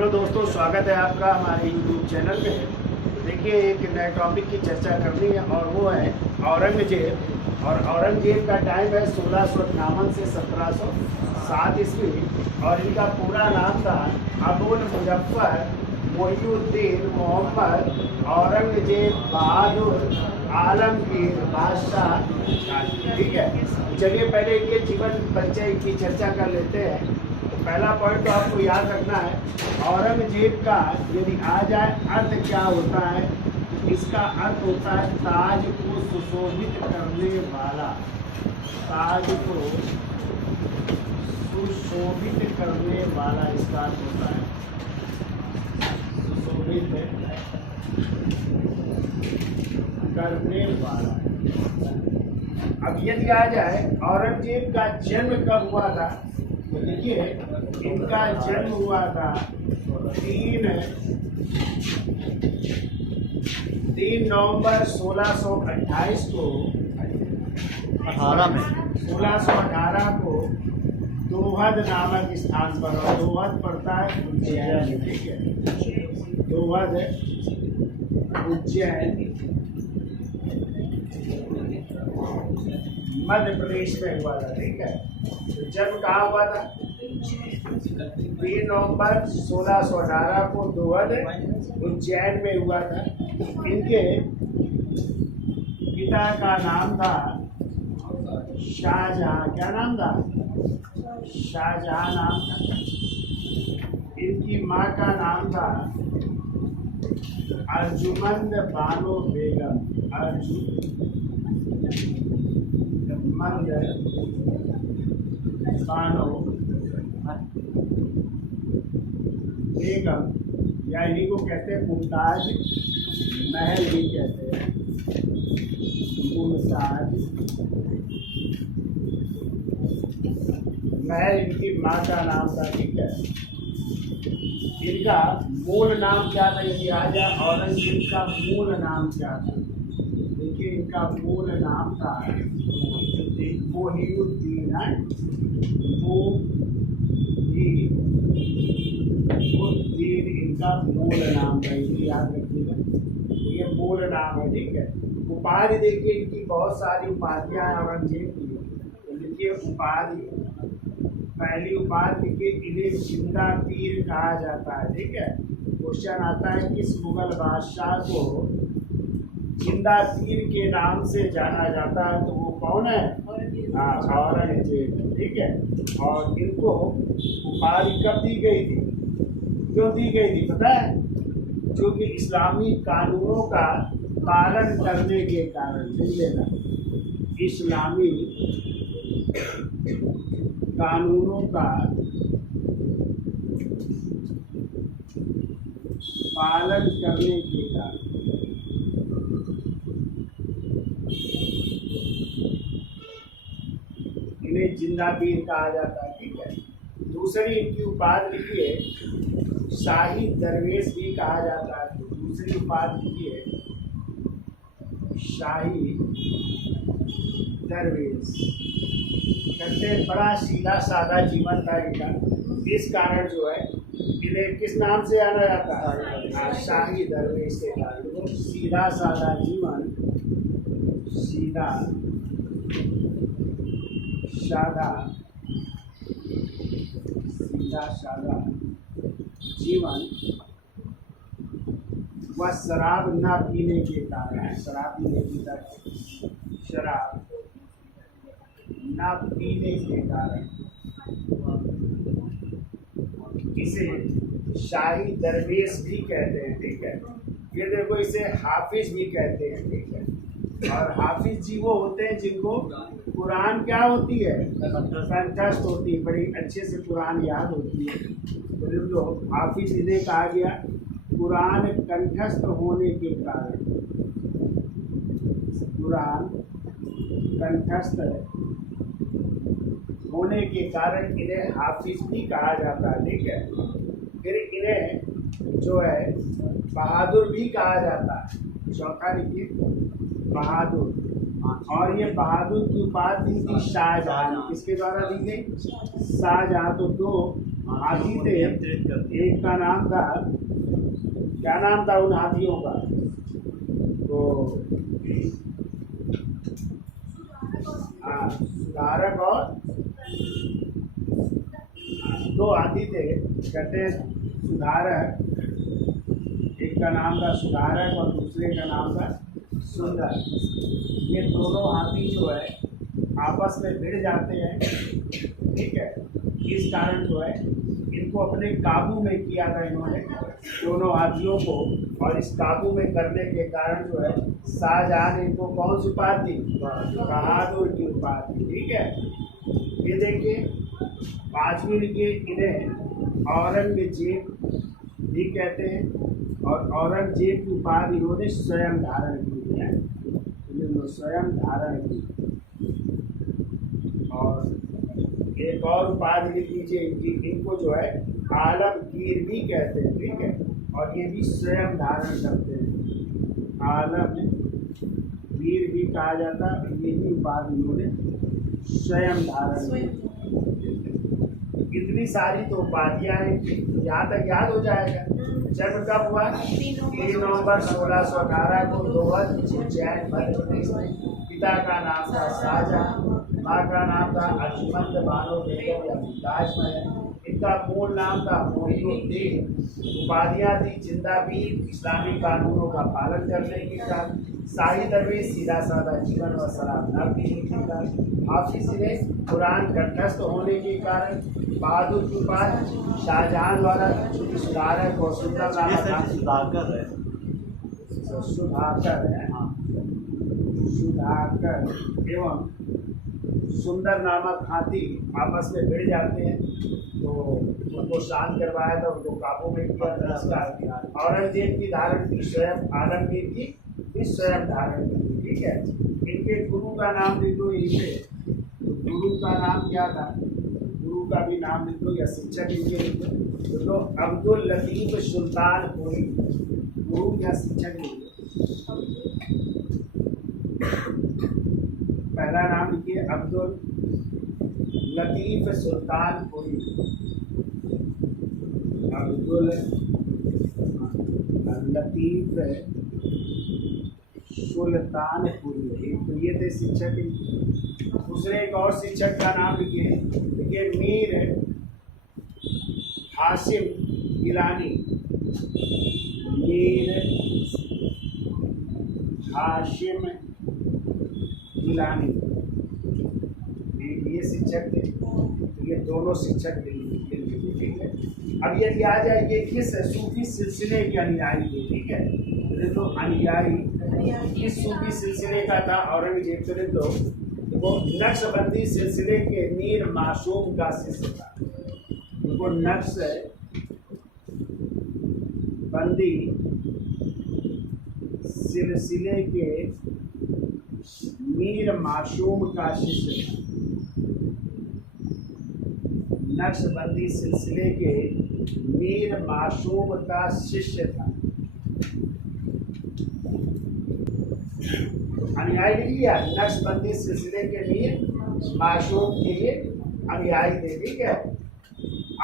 Hello दोस्तों, स्वागत है आपका हमारे यूट्यूब चैनल में। तो देखिए, एक नए टॉपिक की चर्चा करनी है और वो है औरंगजेब। और औरंगजेब का टाइम है 1658 से 1707 ईस्वी। और इनका पूरा नाम था अबुल मुजफ्फर मोहिउद्दीन मोहम्मद औरंगजेब बहादुर आलमगीर बादशाह। ठीक है, चलिए पहले इनके जीवन परिचय की चर्चा कर लेते हैं। पहला पॉइंट तो आपको याद रखना है, औरंगजेब का यदि आ जाए अर्थ क्या होता है। इसका अर्थ होता है ताज को सुशोभित करने वाला। ताज को सुशोभित करने वाला इसका अर्थ होता है। सुशोभित करने वाला। अब यदि आ जाए औरंगजेब का जन्म कब हुआ था, तो देखिए इनका जन्म हुआ था 3 नवंबर 1628 को 1618 को दोहद नामक स्थान पर। और दोहद पड़ता है उज्जैन। ठीक है, दोहद उज्जैन मध्य प्रदेश में हुआ था। ठीक है, तो जन्म कहाँ हुआ था? 3 नवंबर 1618 को दोहद उज्जैन में हुआ था। इनके पिता का नाम था शाहजहां। क्या नाम था? शाहजहां नाम था। इनकी माँ का नाम था अर्जुमंद बानो बेगम। अर्जुमंद बानो बेगम, या इन्हीं को कहते हैं मुमताज महल भी कहते हैं। मुमताज महल इनकी माँ का नाम था। ठीक है, इनका मूल नाम क्या था? यदि आ जाए औरंगजेब का मूल नाम क्या था? देखिए, इनका मूल नाम था मोहिउद्दीन। मोहिउद्दीन इनका मूल नाम था, ये याद रखिएगा, ये मूल नाम है। ठीक है, उपाधि देखिए इनकी बहुत सारी उपाधियां हैं औरंगजेब की। तो देखिए उपाधि, पहली उपाधि देखिए, इन्हें जिंदा पीर कहा जाता है। ठीक है, क्वेश्चन आता है किस मुगल बादशाह को जिंदा पीर के नाम से जाना जाता है, तो वो कौन है? औरंगजेब। ठीक है, और इनको उपाधि कब दी गई थी, क्यों दी गई थी पता है? क्योंकि इस्लामी कानूनों का पालन करने के कारण। देख लेना, इस्लामी कानूनों का पालन करने के कारण इन्हें जिंदा पीर कहा जाता है। ठीक है, दूसरी इनकी उपाधि लिखिए शाही दरवेश भी कहा जाता है। दूसरी उपाधि लिखिए शाही दरवेश। कहते हैं बड़ा सीधा साधा जीवन था इनका, इस कारण जो है इन्हें किस नाम से जाना जाता है? शाही दरवेश के कारण। सीधा साधा जीवन, सीधा साधा सीधा साधा जीवन व शराब न पीने के कारण। शराब नहीं पीता, शराब न पीने के कारण इसे शाही दरवेश भी कहते हैं। ठीक है, ये देखो इसे हाफिज भी कहते हैं। ठीक है, और हाफिज जी वो होते हैं जिनको कुरान क्या होती है? कंठस्थ होती है, बड़ी अच्छे से कुरान याद होती है। तो जो हाफिज इन्हें कहा गया कुरान कंठस्थ होने के कारण। कुरान कंठस्थ होने के कारण इन्हें हाफिज भी कहा जाता है। ठीक है, फिर इन्हें जो है बहादुर भी कहा जाता है। चौथा लिखिए बहादुर। और ये बहादुर की उपाधि दी थी शाहजहां। किसके द्वारा दी गई? शाहजहां। तो दो हाथी थे, एक का नाम था, क्या नाम था उन हाथियों का, तो सुधारक और दो हाथी थे, कहते हैं सुधारक, एक का नाम था सुधारक और दूसरे का नाम था सुंदर। ये दोनों हाथी जो है आपस में भिड़ जाते हैं, ठीक है। इस कारण जो है इनको अपने काबू में किया था इन्होंने, दोनों हाथियों को, और इस काबू में करने के कारण जो है शाहजहां ने इनको कौन सी उपाधि दी, बहादुर की उपाधि, ठीक है। ये देखिए पांचवी लिखिए, इन्हें औरंगजेब भी कहते हैं, और औरंगजेब की उपाधि इन्होंने स्वयं धारण की है, इन्होंने स्वयं धारण की। और एक और उपाधि लिख लीजिए इनको जो है आलमगीर भी कहते हैं, ठीक है, और ये भी स्वयं धारण करते हैं, आलमगीर भी कहा जाता है, ये भी उपाधि इन्होंने स्वयं धारण की। इतनी सारी तो उपाधियां हैं, यहाँ तक याद हो जाएगा। जन्म कब हुआ? 3 नवंबर 1618 को लोहर उज्जैन मध्य प्रदेश में। पिता का नाम था शाहजहां, माँ का नाम था अजमत बानो बेगम या मुमताज महल। इनका मूल नाम था मोहिउद्दीन। उपाधियां थी जिंदाबीर, इस्लामी कानूनों का पालन करने के कारण, शाही दरवेश, सीधा साधा जीवन और शराब न पीने के कारण, हाफिज ने कुरान कंठस्थ होने के कारण, बहादुर की उपाधि, शाहजहां द्वारा सुधारक और सुंदर सुधाकर है, सुधाकर है, सुधाकर एवं सुंदर नामक हाथी आपस में भिड़ जाते हैं, तो उनको शांत करवाया था, उनको काबू में किया था। औरंगजेब की धारण की स्वयं, आलमगीर की भी स्वयं धारण की, ठीक है। इनके गुरु का नाम लिख लो यहीं पे, तो गुरु का नाम क्या था, गुरु का भी नाम लिख लो या शिक्षक इनके लिख लो, अब्दुल लतीफ सुल्तानपुरी, गुरु या शिक्षक लिख लो। पहला नाम लिखिए अब्दुल लतीफ सुल्तानपुरी, अब्दुल लतीफ सुल्तानपुरी, तो ये थे शिक्षक। दूसरे एक और शिक्षक का नाम लिखिए मीर हाशिम गिलानी, मीर हाशिम गिलानी, ये शिक्षक थे। ये दोनों शिक्षक थे, ठीक है। अब यदि आ जाए ये किस सूफी सिलसिले के अनुयायी थे, ठीक है, तो अनुयायी इस सूफी सिलसिले का था औरंगजेब, तो लिख दो वो नक्शबंदी सिलसिले के मीर मासूम का शिष्य था। वो नक्शबंदी सिलसिले के मीर मासूम का शिष्य था, नक्शबंदी सिलसिले के मीर मासूम का शिष्य था। अनुयायी लिख लिया, नक्शबंदी सिलसिले के मीर मासूम के अनुयायी थे, ठीक है।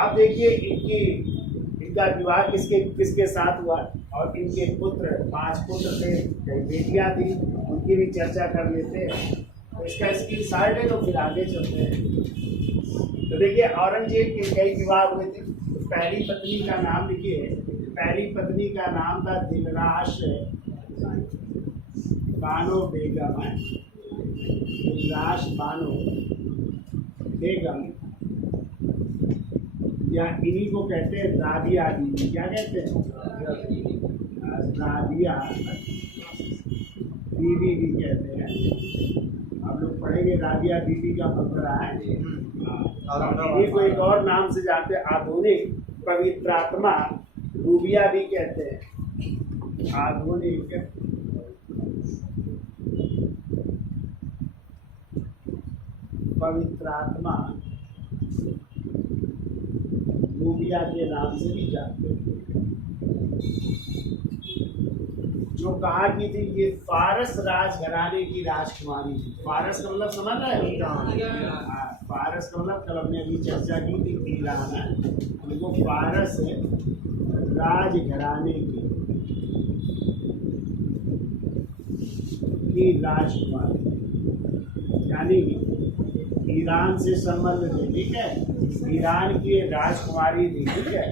अब देखिए इनका विवाह किसके साथ हुआ, और इनके पुत्र, 5 पुत्र थे, कई बेटियां थी, उनकी भी चर्चा कर लेते हैं। तो इसका स्क्रीन शॉट ले लो, फिर आगे चलते हैं। तो देखिए औरंगजेब के कई विवाह हुए थे। तो पहली पत्नी का नाम लिखिए, पहली पत्नी का नाम था दिलराश बानो बेगम, दिलराश बानो बेगम, या इन्हीं को कहते हैं राबिया बीवी। क्या कहते हैं? राबिया बीवी भी कहते हैं। आप लोग पढ़ेंगे राबिया बीवी का फकरा है। इन्हीं को एक और नाम से जानते हैं, आधुनिक पवित्रात्मा रूबिया भी कहते हैं। आधुनिक पवित्रात्मा रूबिया के नाम से भी जानते हैं। जो कहाँ की थी, ये फारस राजघराने की राजकुमारी थी। फारस का मतलब समझ रहे हो? हाँ, फारस का मतलब कल हमने अभी चर्चा की थी, ईरान है, वो फारस राजघराने की राजकुमारी, यानी ईरान से संबंध थे, ठीक है। ईरान की राजकुमारी थी, ठीक है।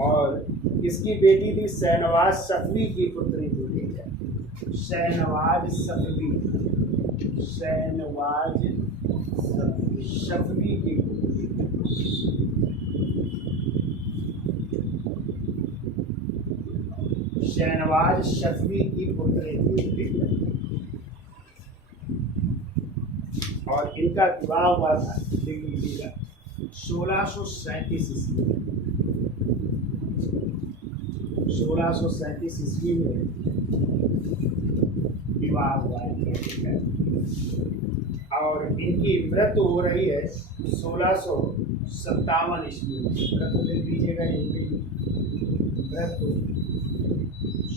और इसकी बेटी थी शहनवाज सफवी की पुत्री थी, ठीक है। शहनवाज सफवी, शहनवाज सफवी की पुत्री, शहनवाज सफवी की पुत्री थी, ठीक है। और इनका विवाह हुआ था 1637 ईस्वी में। 1637 ईस्वी में विवाह हुआ है, ठीक है। और इनकी मृत्यु हो रही है 1657 ईस्वी में। मृत्यु लिख लीजिएगा, इनकी मृत्यु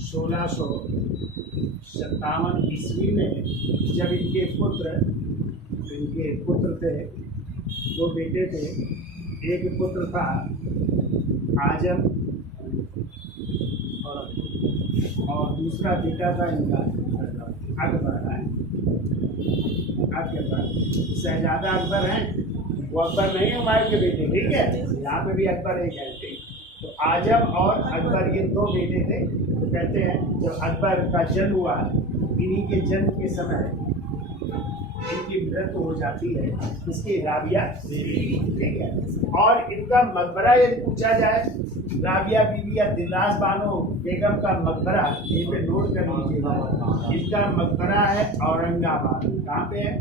1657 ईस्वी में, जब इनके पुत्र थे, दो बेटे थे। एक पुत्र था आजम और दूसरा बेटा था इनका अकबर है। अकबर, शहजादा अकबर हैं, वो अकबर नहीं है हमारे के बेटे, ठीक है। यहाँ पे भी अकबर एक है, ठीक। तो आजम और अकबर ये दो बेटे थे। तो कहते हैं जब अकबर का जन्म हुआ, इन्हीं के जन्म के समय इनकी मृत्यु हो जाती है, इसकी राबिया बीवी, ठीक है। और इनका मकबरा यदि पूछा जाए, राबिया बीवी या दिलरास बानो बेगम का मकबरा, ये पे नोट कर लीजिएगा। इसका मकबरा है औरंगाबाद। कहाँ पे है?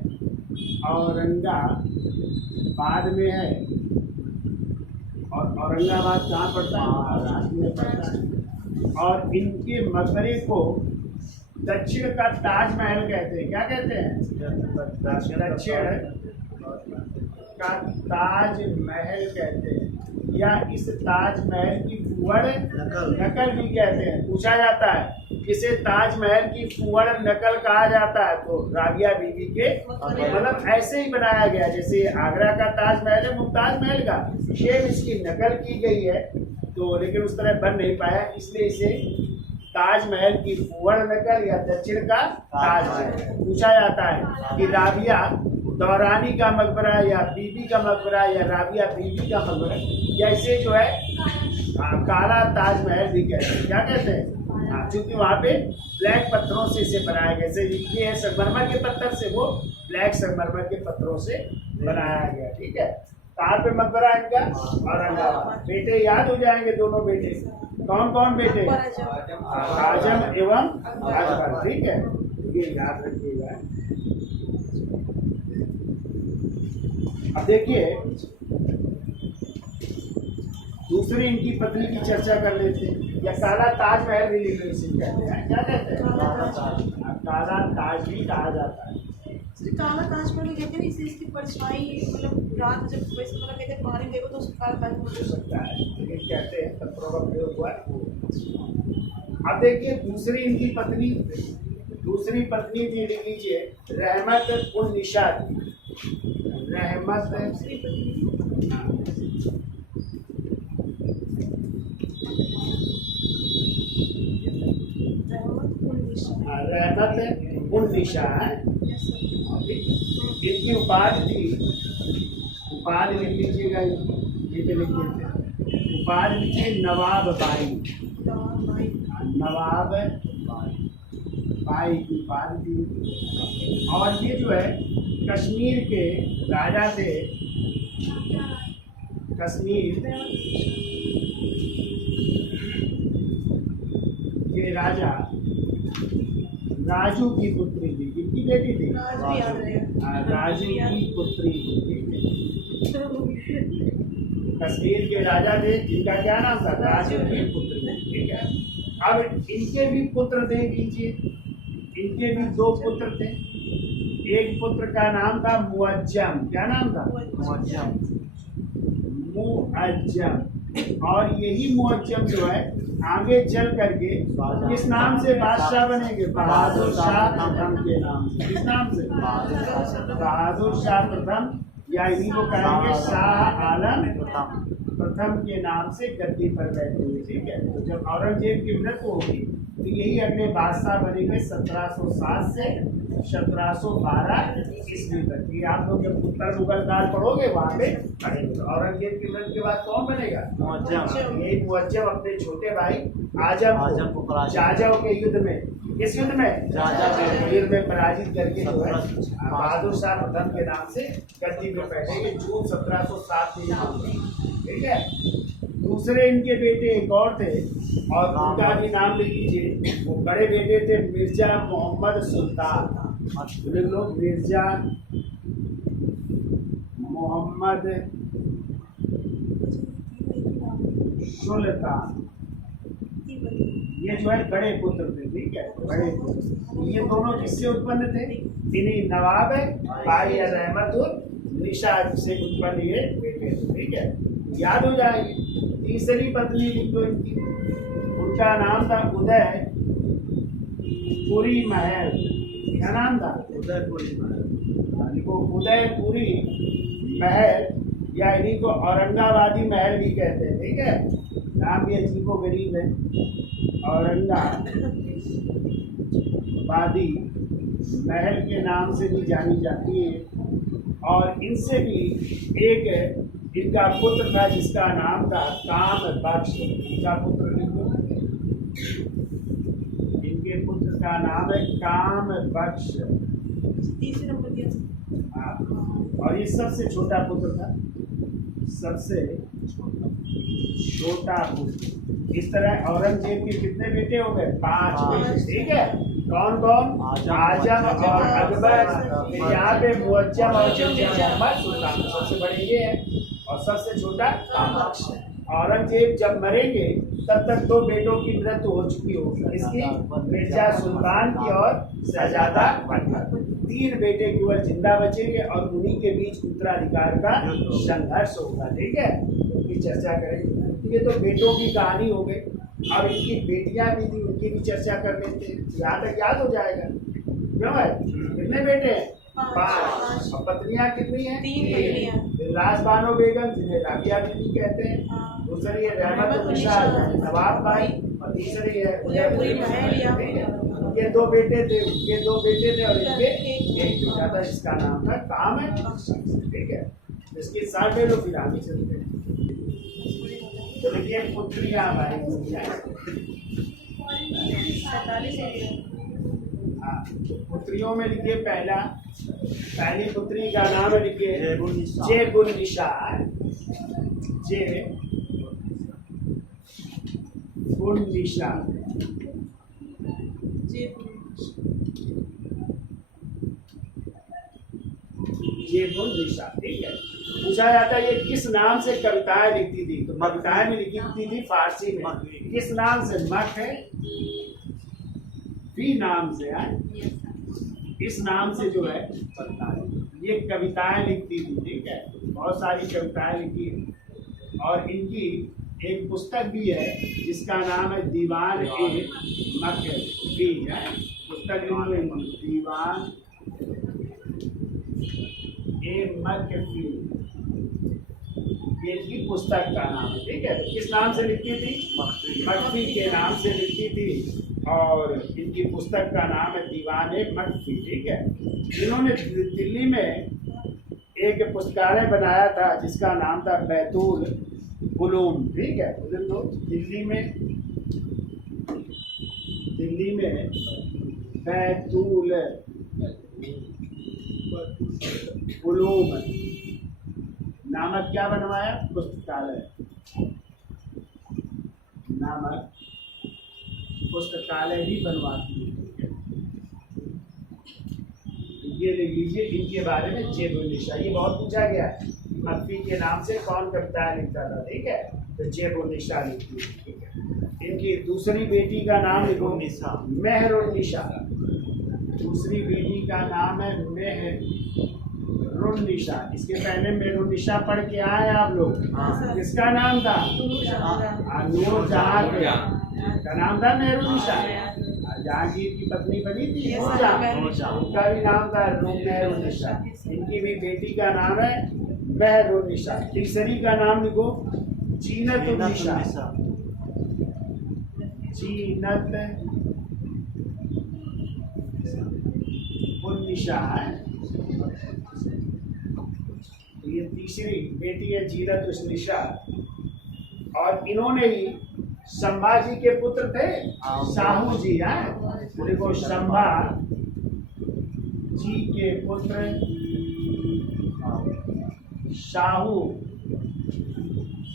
औरंगाबाद में है। और औरंगाबाद कहाँ पड़ता है? महाराष्ट्र में पड़ता है। और इनके मकबरे को दक्षिण का ताजमहल कहते हैं। क्या कहते हैं? दक्षिण का ताजमहल कहते हैं, या इस ताजमहल की फुहड़ नकल भी कहते हैं। पूछा जाता है किसे ताजमहल की फुहड़ नकल कहा जाता है, तो राबिया बीवी के मतलब ऐसे ही बनाया गया, जैसे आगरा का ताजमहल है मुमताज महल का, सेम इसकी नकल की गई है। तो लेकिन उस तरह बन नहीं पाया, इसलिए इसे ताजमहल की फुहड़ नकल या दक्षिण का ताजमहल पूछा जाता है। कि राबिया दौरानी का मकबरा या बीबी का मकबरा या राबिया बीबी का मकबरा, या इसे जो है काला ताजमहल भी कहते हैं। क्या कहते हैं? क्योंकि वहाँ पे ब्लैक पत्थरों से इसे बनाया गया, जैसे ये है संगमरमर के पत्थर से, वो ब्लैक संगमरमर के पत्थरों से बनाया गया, ठीक है। कहाँ पे मकबरा इनका? औरंगाबाद। बेटे याद हो जाएंगे, दोनों बेटे कौन कौन बेटे? आजम एवं अकबर, ठीक है, ये याद रखिएगा। अब देखिए दूसरी इनकी पत्नी की चर्चा कर लेते हैं, या काला ताजमहल भी लिखते हैं। क्या कहते हैं? काला ताज भी कहा जाता है। काला ताजमहल कहते हैं, इससे इसकी परछाई मतलब रात जब मतलब कहते हैं पानी देखो तो उसका काला ताजमहल हो सकता है, लेकिन कहते हैं पत्थरों का प्रयोग हुआ है। अब देखिए दूसरी इनकी पत्नी, दूसरी पत्नी थी, लिख लीजिए, रहमत उन निशा थी। रहमत उन निशा है। इनकी उपाधि थी, उपाधि लिख लीजिएगा, ये पे लिख देते हैं। उपाधि थी नवाब बाई। नवाब बाई की उपाधि थी। और ये जो है कश्मीर के राजा थे। कश्मीर के राजा राजू की पुत्री थी। किसकी बेटी थी? राजू की पुत्री थी। कश्मीर के राजा थे जिनका क्या नाम था? राजू की पुत्री, ठीक है। अब इनके भी पुत्र थे, लीजिए, इनके भी दो पुत्र थे। एक पुत्र का नाम था मुअज्जम। क्या नाम था? मुअज्जम। और यही मुअज्जम जो है आगे चल करके किस नाम से बादशाह बनेंगे? बहादुर शाह प्रथम के नाम से। किस नाम से? बहादुर शाह प्रथम, या इन्हीं को कहेंगे शाह आलम प्रथम के नाम से गद्दी पर बैठेंगे। ठीक है, तो जब औरंगजेब की मृत्यु होगी तो यही अगले बादशाह बनेंगे 1707 से 1712 ईस्वी तक। ये आप लोग जब उत्तर मुगल काल पढ़ोगे वहाँ पे पढ़ेंगे। तो औरंगजेब की मृत्यु के बाद कौन बनेगा? मुअज्जम। यही मुअज्जम अपने छोटे भाई आजम को जाजव के युद्ध में, किस युद्ध में? जाजव में पराजित करके जो है बहादुर शाह प्रथम के नाम से गद्दी पर बैठेंगे जून 1707 में। ठीक है, दूसरे इनके बेटे एक और थे और उनका भी नाम लिख लीजिए। वो बड़े बेटे थे मिर्जा मोहम्मद सुल्तान। लोग मिर्जा मोहम्मद सुल्तान, ये जो है बड़े पुत्र थे। ठीक है, बड़े पुत्र। ये दोनों किससे उत्पन्न थे? इन्हीं नवाब भाई रहमतुल निशा से उत्पन्न ये बेटे थे। ठीक है, याद हो जाएगी। तीसरी पत्नी लिखो इनकी, उनका नाम था उदय पुरी महल। क्या नाम था? उदयपुरी महल। लिखो उदयपुरी महल, या इन्हीं को औरंगाबादी महल भी कहते हैं। ठीक है, नाम भी अजीबो गरीब है। औरंगाबादी महल के नाम से भी जानी जाती है। और इनसे भी एक इनका पुत्र था जिसका नाम था काम बख्श। इनका पुत्र इनके पुत्र का नाम है काम बख्श। और ये सबसे छोटा पुत्र था, सबसे छोटा पुत्र। इस तरह औरंगजेब के कितने बेटे हो गए? 5 बेटे। ठीक है, कौन कौन? आजम और अकबर। यहाँ पे मुअज्जम और मोहम्मद सुल्तान सबसे बड़े ये है और सबसे छोटा बख्श। औरंगजेब जब मरेंगे तब तक 2 बेटों की मृत्यु हो चुकी होगी, इसकी मिर्जा सुल्तान की और शहजादा अकबर। 3 बेटे केवल जिंदा बचेंगे और उन्हीं के बीच उत्तराधिकार का संघर्ष होगा। ठीक है, उनकी चर्चा करेंगे। ये तो बेटों की कहानी हो गई। अब इनकी बेटियां भी थी, उनकी भी चर्चा कर लेते हैं। यहाँ तक याद हो जाएगा। क्यों है? कितने बेटे हैं? 5। और पत्नियां कितनी हैं? 3। राजबानो बेगम, जिन्हें राबिया बीबी कहते हैं। दूसरी है रहमतुन्निसा नवाब भाई, और तीसरी है उदयपुरी महल। ये 2 बेटे थे, ये 2 बेटे थे और इनके एक बेटा था जिसका नाम था काम है। ठीक है, इसके साथ ले लो, फिर आगे चलते हैं। तो देखिए पुत्रियां भाई, पुत्रियों में लिखिए पहली पुत्री का नाम लिखिए जेबुन्निसा। जेबुन्निसा। जेबुन्निसा। ठीक है, पूछा जाता है ये किस नाम से कविताएं लिखती थी? तो कविताएं में लिखती थी फारसी में। किस नाम से? मख भी नाम से है, इस नाम से जो है ये कविताएं लिखती थी। ठीक है, बहुत सारी कविताएं लिखी और इनकी एक पुस्तक भी है जिसका नाम है दीवान ए मकफी है। पुस्तक दीवान ए मकफी, ये इनकी पुस्तक का नाम है। ठीक है, तो किस नाम से लिखती थी? मकफी के नाम से लिखती थी और इनकी पुस्तक का नाम है दीवान ए मकफी। ठीक है, इन्होंने दिल्ली में एक पुस्तकालय बनाया था जिसका नाम था बैतुल उलूम। ठीक है, दिल्ली में बैतुल उलूम नामक क्या बनवाया? पुस्तकालय नामक पुस्तकालय भी बनवाती है। ये ले लीजिए इनके बारे में जेबुन्निसा। ये बहुत पूछा गया है, मकफी के नाम से कौन कविताएं लिखता था। ठीक है, तो जेबुन्निसा लिखती है। ठीक है, इनकी दूसरी बेटी का नाम लिखो मेहरुन्निसा। दूसरी बेटी का नाम है बदरुन्निसा। इसके पहले मेरुन्निसा पढ़ के आए आप लोग। हाँ। किसका नाम था? नूरजहां का नाम था मेरुन्निसा। जहांगीर की पत्नी बनी थी नूरजहां, उनका भी नाम था मेरुन्निसा। इनकी भी बेटी का नाम है मेहरुन्निसा। तीसरी का नाम लिखो जीनतुन्निसा। जीनत उन्निसा है। ये तीसरी बेटी है जीनत उन्निसा। और इन्होंने ही संभाजी के पुत्र थे शाहू जी हैं। देखो संभा जी के पुत्र शाहू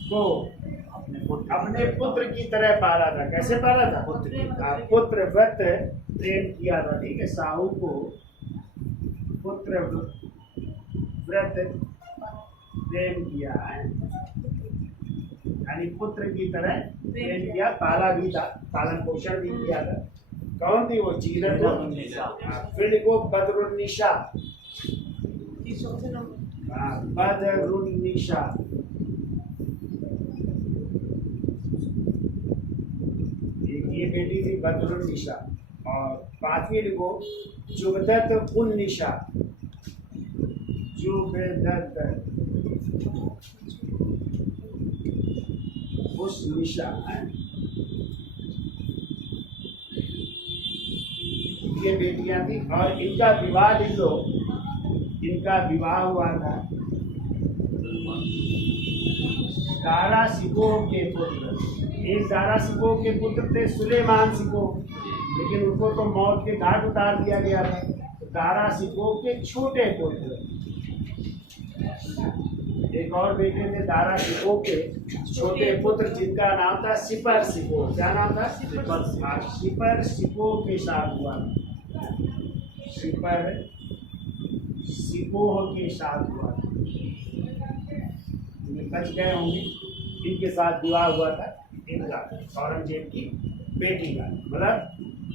को अपने पुत्र की तरह पाला था। कैसे पाला था? पुत्र व्रत प्रेम किया था। ठीक है, शाहू को पुत्र व्रत प्रेम किया है, यानी पुत्र की तरह प्रेम किया, पाला भी था, पालन पोषण भी किया था। कौन थी वो? जीनतुन्निसा। फिर लिखो बदरुन्निसा। बदरुन्निसा। ये बेटी थी बदरुन्निसा। और पांचवी लिखो जुबदत उन्निसा। जुबदत उन्निसा है। ये बेटियां थी और इनका विवाह लिख लो। इनका विवाह हुआ था दारा सिको के पुत्र। एक दारा सिको के पुत्र थे सुलेमान सिको, लेकिन उनको तो मौत के घाट उतार दिया गया था। तो दारा सिको के छोटे पुत्र, एक और बेटे थे दारा सिको के छोटे पुत्र, जिनका नाम था सिपर सिको। क्या नाम था? सिपर सिको के साथ हुआ। सिपर सिको के साथ हुआ। बच गए होंगे। इनके साथ विवाह हुआ था इनका, औरंगजेब की बेटी का, मतलब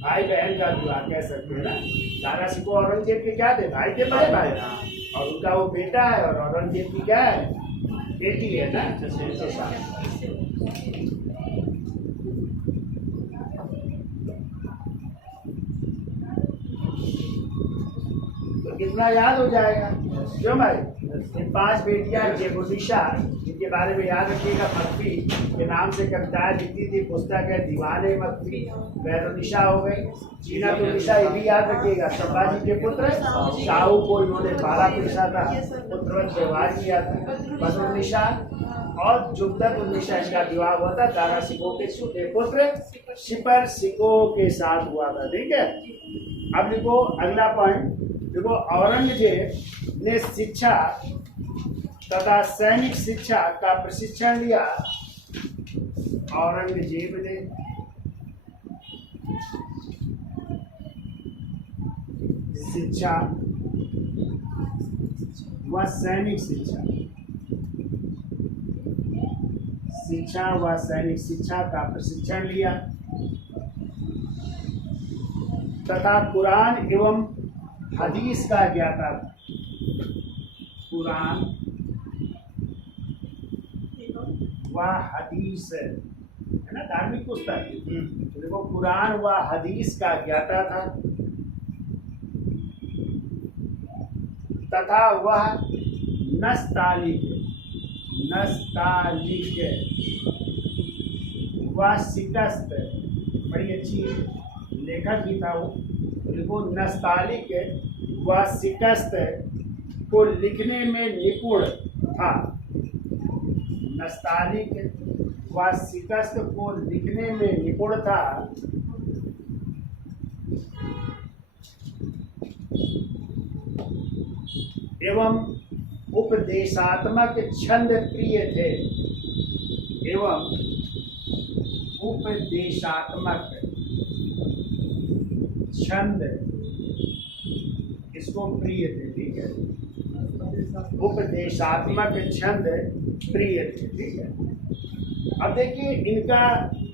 भाई बहन का विवाह कह सकते हैं ना। दारा सिको औरंगजेब के क्या थे? भाई थे, बड़े भाई। और उनका वो बेटा है, और औरंगजेब की क्या है? बेटी है ना। तो कितना याद हो जाएगा क्यों भाई? इन 5 बेटियां जेबुनिशा, इनके बारे में याद रखिएगा। मक्फी के नाम से कविताएं लिखती थी, पुस्तक है दीवाने मक्फी। मेहरुन्निसा हो गई। जीनतुन्निसा, ये भी याद रखिएगा, संभाजी के पुत्र शाहू को इन्होंने पाला पोसा था, पुत्रवत व्यवहार किया था। बदरुन्निसा और जुबदत-उन्निसा, इनका विवाह हुआ था दारा सिको के छोटे पुत्र सिपर सिको के साथ हुआ था। ठीक है, अब देखो अगला पॉइंट। देखो औरंगजेब ने शिक्षा तथा सैनिक शिक्षा का प्रशिक्षण लिया। औरंगजेब ने शिक्षा व सैनिक शिक्षा, शिक्षा व सैनिक शिक्षा का प्रशिक्षण लिया तथा कुरान एवं हदीस का ज्ञाता था। कुरान व हदीस है ना, धार्मिक पुस्तक। तो देखो कुरान व हदीस का ज्ञाता था तथा वह नस्तालिक व शिकस्त, बड़ी अच्छी लेखक भी था वो। देखो नस्तालिक व शिकस्त को लिखने में निपुण था। नस्तालिक व शिकस्त को लिखने में निपुण था एवं उपदेशात्मक छंद प्रिय थे। एवं उपदेशात्मक छंद इसको प्रिय थे। ठीक है, उपदेशात्मक छंद प्रिय थे। ठीक है, अब देखिए इनका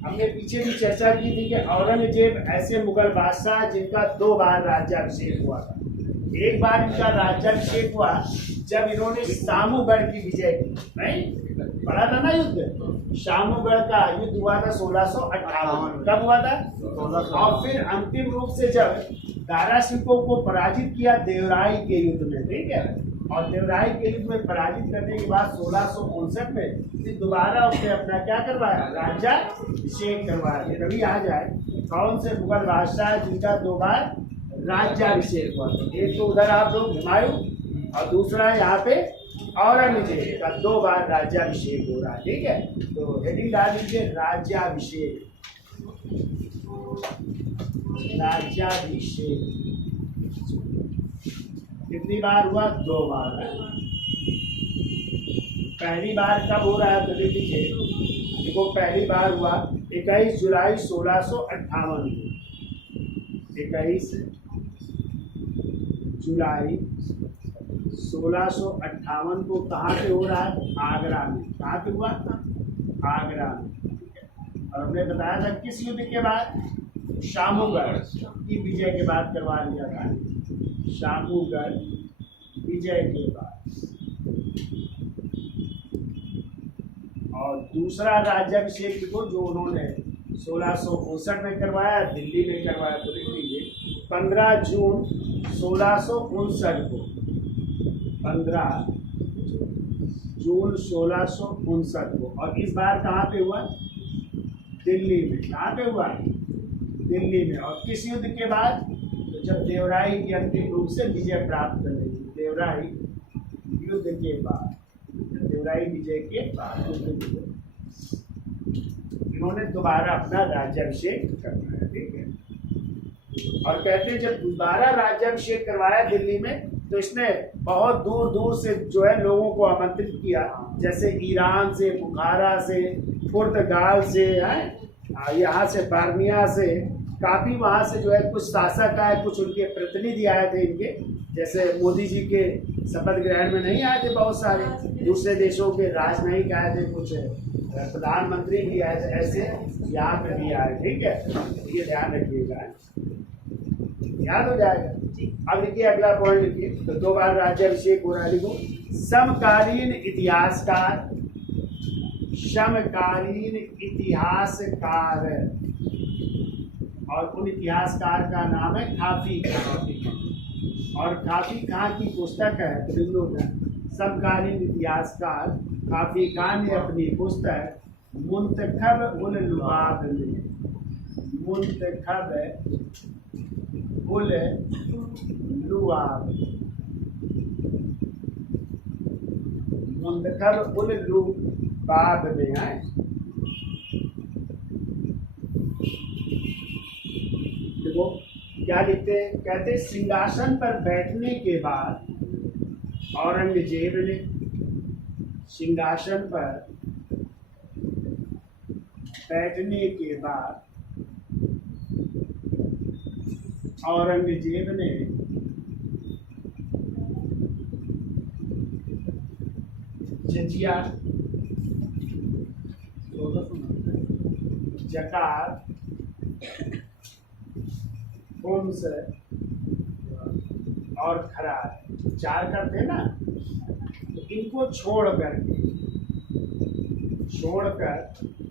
हमने पीछे भी चर्चा की थी कि औरंगजेब ऐसे मुगल बादशाह जिनका 2 बार राज्याभिषेक हुआ था। एक बार इनका राज्याभिषेक हुआ जब इन्होंने शामूगढ़ की विजय की। नहीं पढ़ा था ना युद्ध, शामूगढ़ का युद्ध हुआ था 1658। कब हुआ था? और फिर अंतिम रूप से जब दारा सिंह को पराजित किया देवराई के युद्ध में, ठीक है। और देवराई के युद्ध में पराजित करने के बाद 1659 में फिर दोबारा उसने अपना क्या करवाया, राज्याभिषेक करवाया। ये तभी आ जाए कौन से मुगल बादशाह जिनका 2 बार राज्याभिषेक हुआ। एक तो उधर आप लोग हुमायूं और दूसरा यहाँ पे औरंगजेब का 2 बार राज्याभिषेक हो रहा है, ठीक है। तो हेडिंग डाल दीजिए राज्याभिषेक। राज्याभिषेक कितनी बार हुआ? 2 बार। पहली बार कब हो रहा है तो देख लीजिए, देखो पहली बार हुआ 21 जुलाई 1658 को। 21 जुलाई 1658 को कहाँ पे हो रहा है? आगरा में। कहाँ पे हुआ? आगरा में। और हमने बताया था किस युद्ध के बाद? शामूगढ़ की विजय के बाद करवा लिया था। शामूगढ़ विजय के बाद। और दूसरा राज्याभिषेक को जो उन्होंने 1659 में करवाया, दिल्ली में करवाया। तो देख लीजिए 15 जून 1659 को, 15 जून 1659 को। और इस बार कहाँ पे हुआ? दिल्ली में। कहाँ पे हुआ? दिल्ली में। और किस युद्ध के बाद? तो जब देवराई की अंतिम रूप से विजय प्राप्त कर ली। देवराई युद्ध के बाद, देवराई विजय के बाद इन्होंने दोबारा अपना राज्याभिषेक करना है, ठीक है। और कहते हैं जब दोबारा राज्याभिषेक करवाया दिल्ली में तो इसने बहुत दूर दूर से जो है लोगों को आमंत्रित किया, जैसे ईरान से, बुखारा से, पुर्तगाल से, यहाँ से बार्मिया से, काफ़ी वहाँ से जो है कुछ शासक आए, कुछ उनके प्रतिनिधि आए थे इनके, जैसे मोदी जी के शपथ ग्रहण में नहीं आए थे बहुत सारे, दूसरे देशों के राजनयिक आए थे, कुछ प्रधानमंत्री भी आए थे, ऐसे यहाँ पे भी आए, ठीक है। ये ध्यान रखिएगा, याद हो जाएगा। अब लिखिए अगला पॉइंट लिखिए। तो 2 बार राज्याभिषेक हो रहा है, लिखो समकालीन इतिहासकार, समकालीन इतिहासकार, और उन इतिहासकार का नाम है काफी खां। और काफी खां की पुस्तक है समकालीन इतिहासकार काफी खां ने अपनी पुस्तक मुंतखब उल लुआब में, मुंतखब उल लुआब, मुंतखब उल लुआब में है। देखो क्या लिखते हैं, कहते हैं सिंहासन पर बैठने के बाद औरंगजेब ने, सिंहासन पर बैठने के बाद औरंगजेब ने जजिया, जकात, खुम्स और खराज 4 करते ना, तो इनको छोड़कर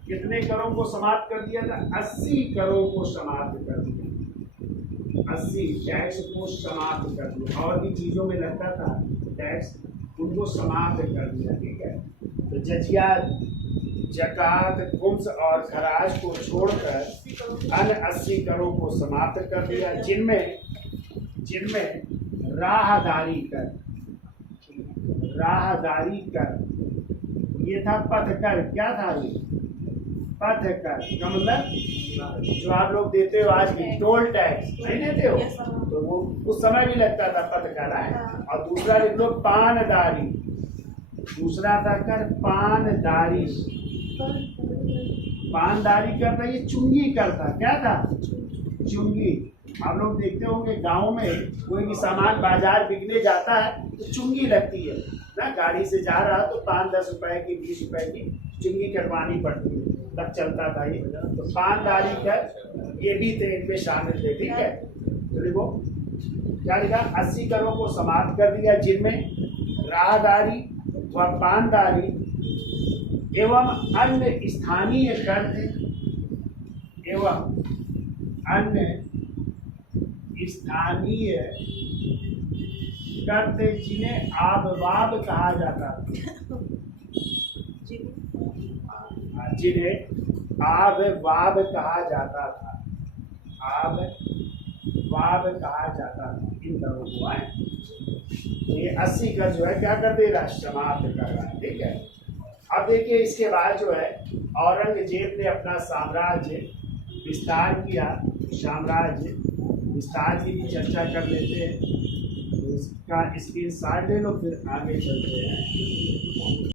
कितने करों को समाप्त कर दिया था? 80 करों को समाप्त कर दिया। 80 टैक्स को समाप्त कर दिया, और भी चीजों में लगता था टैक्स, उनको समाप्त कर दिया, ठीक है। तो जजिया, जकात, खुम्स और खराज को छोड़कर अन्य 80 करों को समाप्त कर दिया, जिनमें राहदारी कर, ये था पथ कर। क्या था ये? पथ कर का मतलब जो आप लोग देते हो आज भी टोल टैक्स नहीं देते हो, तो वो उस समय भी लगता था पथ कर है। और दूसरा लिख लो पानदारी, दूसरा था कर पानदारी, पानदारी करता, ये चुंगी करता। क्या था? चुंगी। आप लोग देखते होंगे गांव में कोई भी सामान बाजार बिकने जाता है तो चुंगी लगती है ना, गाड़ी से जा रहा तो 5-10 रुपए की 20 रुपए की चुंगी करवानी पड़ती है, तब चलता था ये। तो पानदारी कर ये भी थे, इनमें शामिल थे, ठीक है। तो देखो क्या लिखा, 80 करों को समाप्त कर दिया, जिनमें राहदारी व पानदारी एवं अन्य स्थानीय कर थे, एवं अन्य स्थानीय कर थे, जिन्हें आबवाब कहा जाता था, जिन्हें आबवाब कहा जाता था, आबवाब कहा जाता था, इन लोगों को आए ये 80 कर जो है क्या कर दे रहा है, समाप्त कर रहा है। ठीक है, अब देखिए इसके बाद जो है औरंगजेब ने अपना साम्राज्य विस्तार किया। साम्राज्य विस्तार की भी चर्चा कर लेते हैं, तो इसका स्क्रीनशॉट ले लो, फिर आगे चलते हैं।